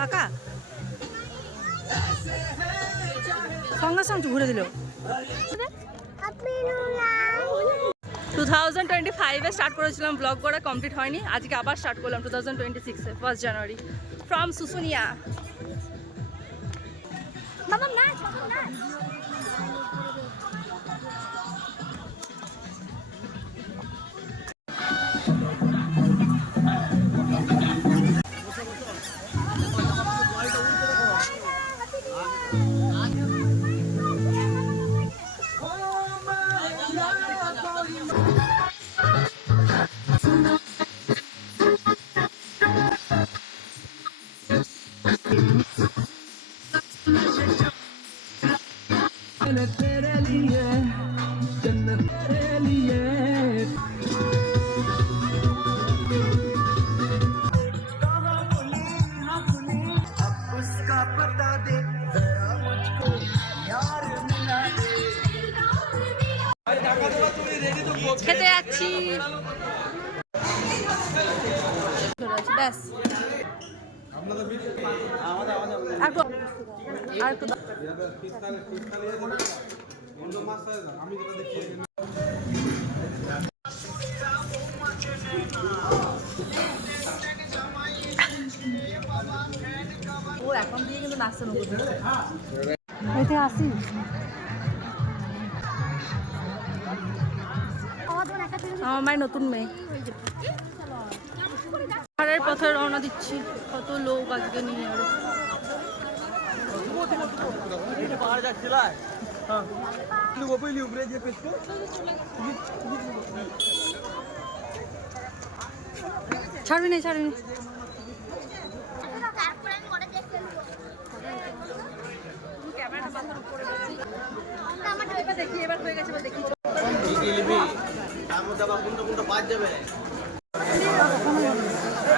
কাকা সঙ্গে সঙ্গে ঘুরে দিল। 2025-এ স্টার্ট করেছিলাম ব্লগ করা, কমপ্লিট হয়নি, আজকে আবার স্টার্ট করলাম 2026-এ 1 জানুয়ারি ফ্রম শুশুনিয়া। খেতে যাচ্ছি ব্যাস। ও এখন দিয়ে কিন্তু নাচতে নতুন আসি আমার মায়ের নতুন মেয়ে। পাহাড়ের পথে রওনা দিচ্ছি, কত লোক আজকে নিয়ে আরো। ছাড়বি না ছাড়বি না। দেখি এবার হয়ে গেছে, দেখি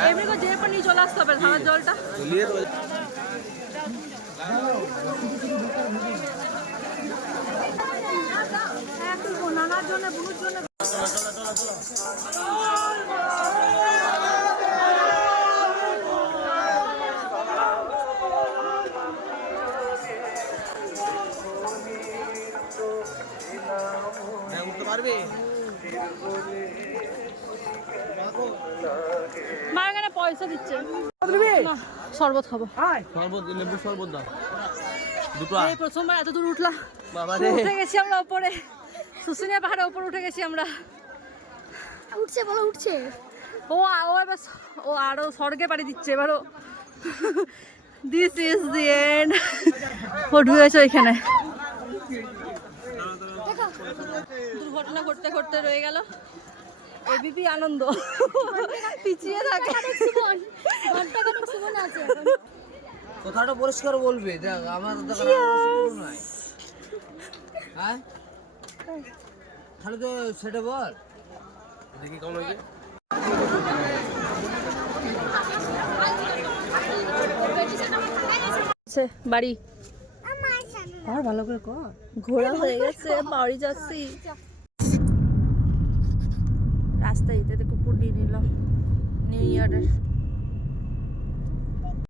এমনি যে পানি চলে আসতে হবে ধানের জলটা। নানার জন্য বুনুর জন্য মা এখানে পয়সা দিচ্ছে। শরবত খাবো, শরবত লেবু শরবত দাও দুটো। এই প্রথমবার এত দূর উঠলাম, উঠে গেছি আমরা উপরে, শুশুনিয়া পাহাড়ের উপর উঠে গেছি আমরা। উঠছে বলো উঠছে। ও এবার ও আরো স্বর্গে পাড়ি দিচ্ছে এবারও। This is the end. ও ঢুকেছে এখানে। দুর্ঘটনা ঘটতে ঘটতে রয়ে গেল এবিপি আনন্দ, পিছিয়ে থাকে। কথাটা পরিষ্কার বলবে, দেখ আমার হ্যাঁ তাহলে তো সেটা বল দেখি কেমন হয়েছে। বাড়ি আর ভালো করে কর, ঘোরা হয়ে গেছে, বাড়ি যাচ্ছি। রাস্তায় এটাতে কুকুর দিয়ে নিলাম নিউ ইয়ারের।